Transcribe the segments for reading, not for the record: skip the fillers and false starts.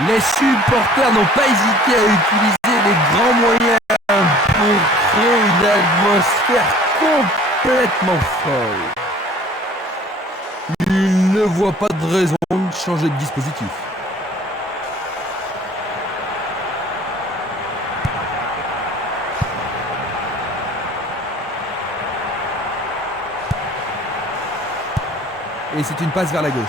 Les supporters n'ont pas hésité à utiliser les grands moyens pour créer une atmosphère complètement folle. Ils ne voient pas de raison de changer de dispositif. Et c'est une passe vers la gauche.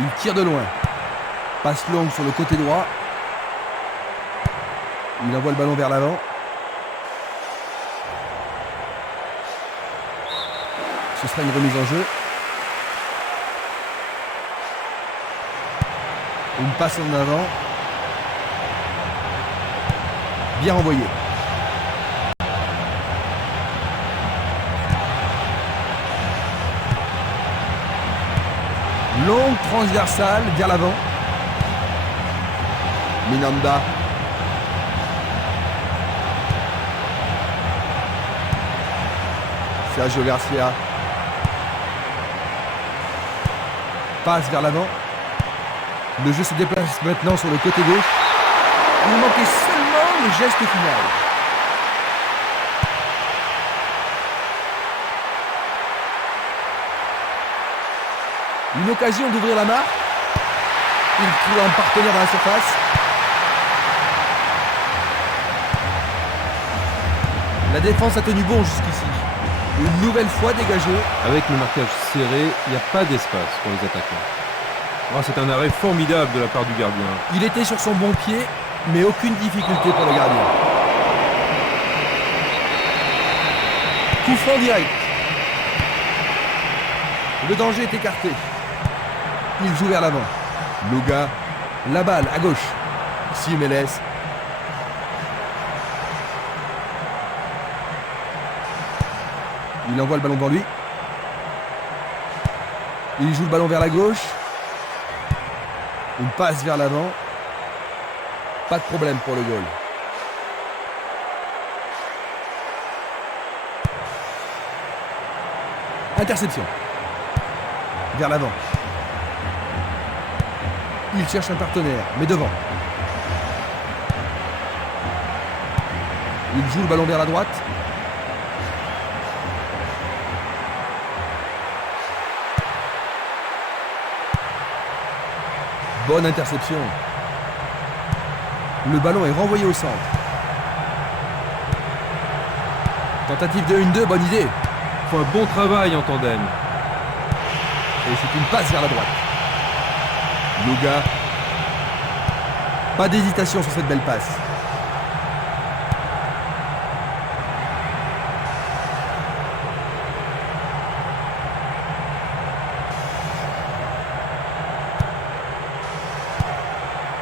Il tire de loin. Passe longue sur le côté droit. Il envoie le ballon vers l'avant. Ce sera une remise en jeu. Une passe en avant. Bien renvoyé. Longue transversale vers l'avant. Minanda. Sergio Garcia. Passe vers l'avant. Le jeu se déplace maintenant sur le côté gauche. Il manquait seulement le geste final. Une occasion d'ouvrir la marque. Il trouve un partenaire dans la surface. La défense a tenu bon jusqu'ici. Une nouvelle fois dégagée. Avec le marquage serré, il n'y a pas d'espace pour les attaquants. Oh, c'est un arrêt formidable de la part du gardien. Il était sur son bon pied, mais aucune difficulté pour le gardien. Coup franc direct. Le danger est écarté. Il joue vers l'avant. Luga. La balle à gauche. Simeles. Il envoie le ballon devant lui. Il joue le ballon vers la gauche. Une passe vers l'avant. Pas de problème pour le goal. Interception. Vers l'avant. Il cherche un partenaire, mais devant. Il joue le ballon vers la droite. Bonne interception. Le ballon est renvoyé au centre. Tentative de 1-2, bonne idée. Il faut un bon travail en tandem. Et c'est une passe vers la droite. Luga. Pas d'hésitation sur cette belle passe.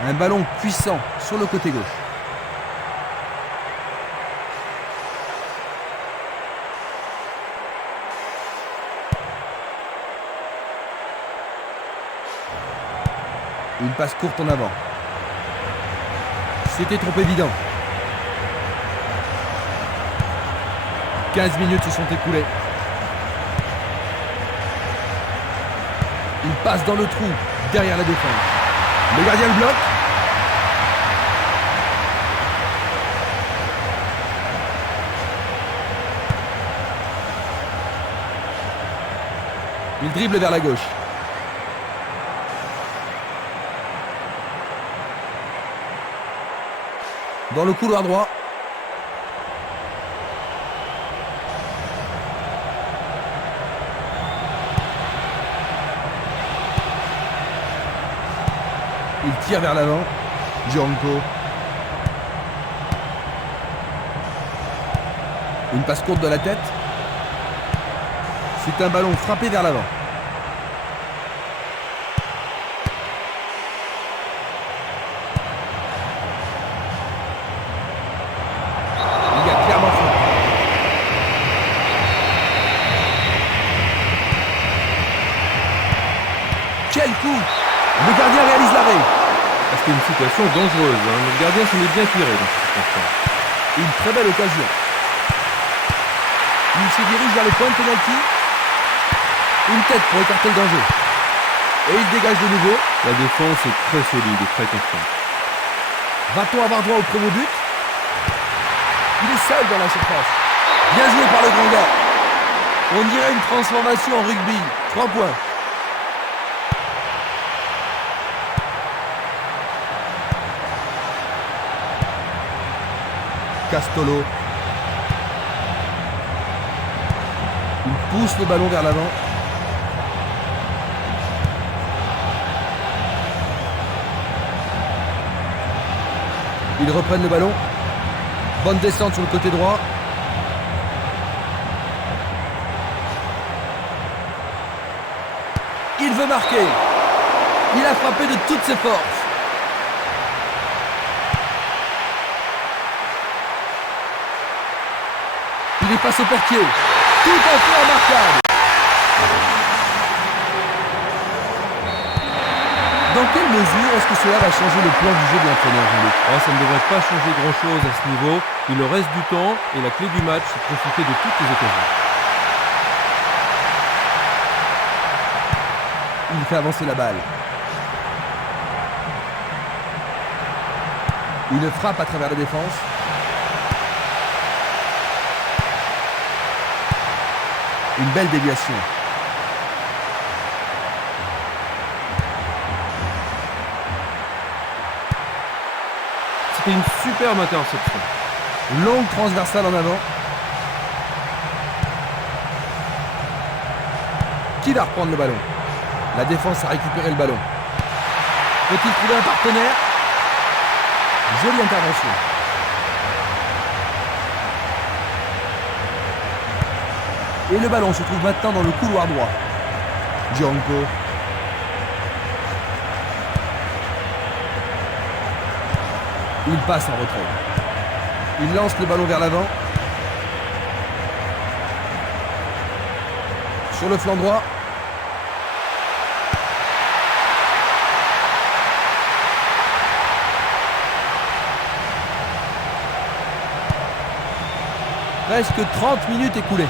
Un ballon puissant sur le côté gauche. Une passe courte en avant. C'était trop évident. 15 minutes se sont écoulées. Il passe dans le trou, derrière la défense. Le gardien le bloque. Il dribble vers la gauche. Dans le couloir droit. Il tire vers l'avant. Gianco. Une passe courte de la tête. C'est un ballon frappé vers l'avant. Il y a clairement faute. Quel coup! Le gardien réalise l'arrêt. C'était une situation dangereuse. Le gardien s'en est bien tiré dans cette circonstance. Une très belle occasion. Il se dirige vers le point de pénalty. Une tête pour écarter le danger. Et il dégage de nouveau. La défense est très solide et très constante. Va-t-on avoir droit au premier but? Il est seul dans la surface. Bien joué par le grand gars. On dirait une transformation en rugby. 3 points. Castolo. Il pousse le ballon vers l'avant. Ils reprennent le ballon. Bonne descente sur le côté droit. Il veut marquer. Il a frappé de toutes ses forces. Il est face au portier. Tout à fait remarquable. Dans quelle mesure est-ce que cela va changer le plan du jeu de l'entraîneur, Jean-Luc? Ça ne devrait pas changer grand-chose à ce niveau. Il leur reste du temps et la clé du match, c'est de profiter de toutes les occasions. Il fait avancer la balle. Une frappe à travers la défense. Une belle déviation. C'était une superbe interception. Longue transversale en avant. Qui va reprendre le ballon? La défense a récupéré le ballon. Peut-il trouver un partenaire? Jolie intervention. Et le ballon se trouve maintenant dans le couloir droit. Gianco. Il passe en retrait. Il lance le ballon vers l'avant. Sur le flanc droit. Presque 30 minutes écoulées.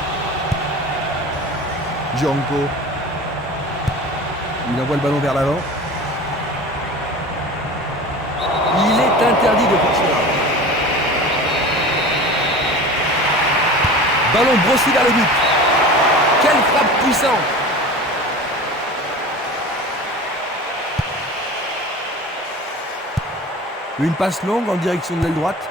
Gianco. Il envoie le ballon vers l'avant. Il est interdit de faire cela. Ballon brossé vers le but. Quelle frappe puissante! Une passe longue en direction de l'aile droite.